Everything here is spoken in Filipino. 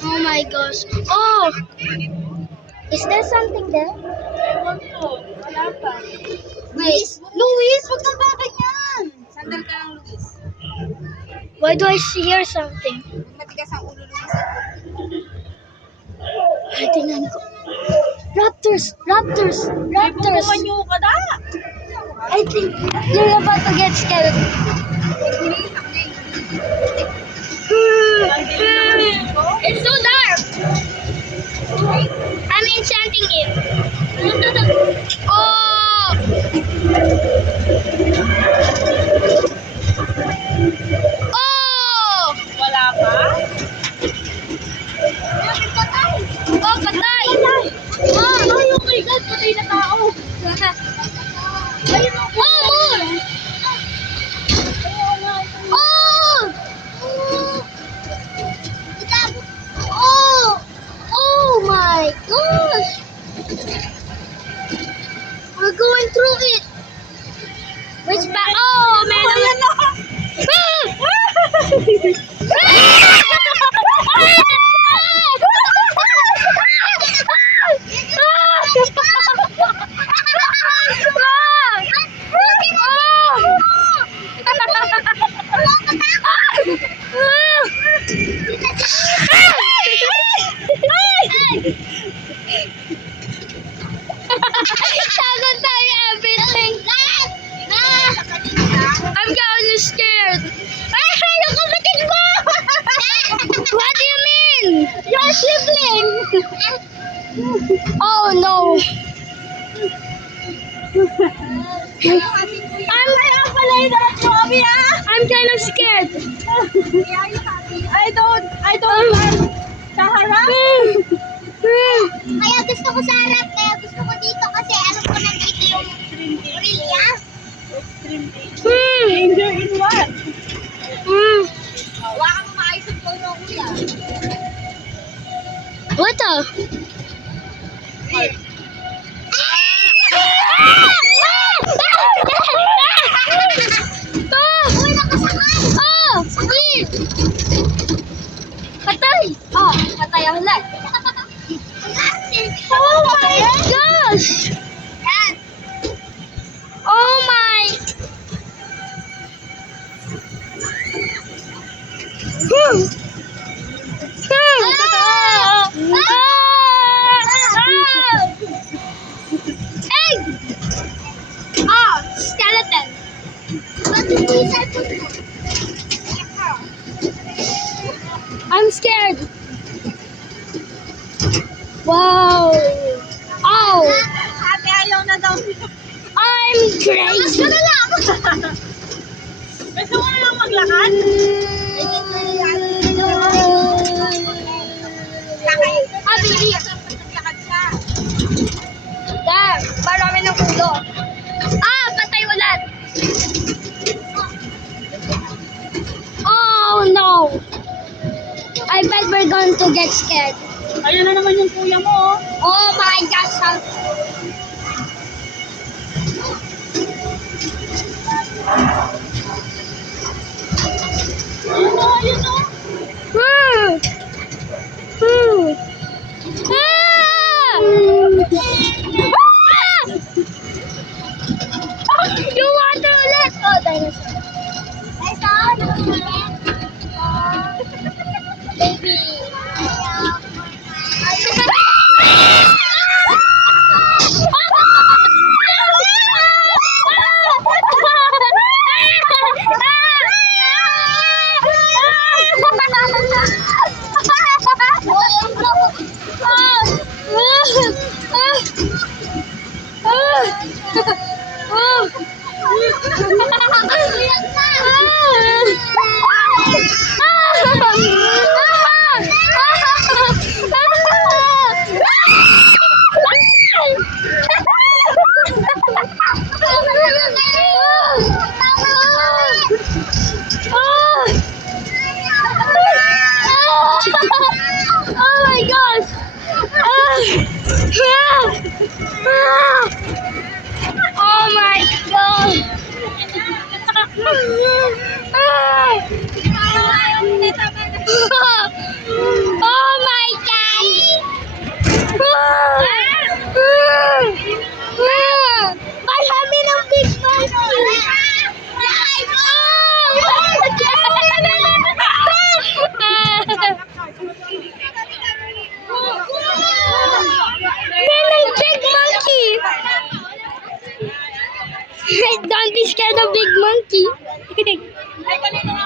Oh my gosh. Oh! Is there something there? Ewan ko. Wala pa. Wait. Luis, huwag kang baganyan. Sandal ka lang, Luis. Why do I hear something? Matigas ang ulo, Luis. Ay, tingnan ko. Raptors! Raptors! Raptors! Pumanyo ka na. I think you're about to get scared. It's so dark. I'm enchanting it. Oh! Oh! Wala pa? Oh, patay! Oh, Ay, oh my God, patay na tao. Ayun ang moon! Oh! Oh! Oh my gosh! We're going through it. Which back? Oh, man! Ayan na. Everything. I'm getting scared. Yung kapatid mo! What do you mean? Your sibling! Oh no! I'm kind of scared. I don't want sa harap. Kaya gusto ko sa harap, kaya gusto ko dito kasi alam ko nandito yung gorilla. Danger in what? Hawakan mo maayos ang photo, kuya. What the? Uy, nakasakay! Oh! Wait! Patay! Oh, patay ang ulit. Oh my gosh! Yan. Oh my! Egg! Oh, skeleton. Ba't hindi sa cellphone mo? I'm scared. Wow. Oh, Ate, ayaw na daw. I'm crazy. Gusto mo na lang maglakad? Ah, baby. Maglakad ka. Damn, marami ng ulo. Ah, patay ulit. Oh no. I bet we're going to get scared. Ayun na naman yung kuya mo. Oh my gosh. Ayun o, ayun o. You want to let? Oh, dinosaur. Baby. Oh my gosh! Oh my god! be scared of big monkey. Ay, kanino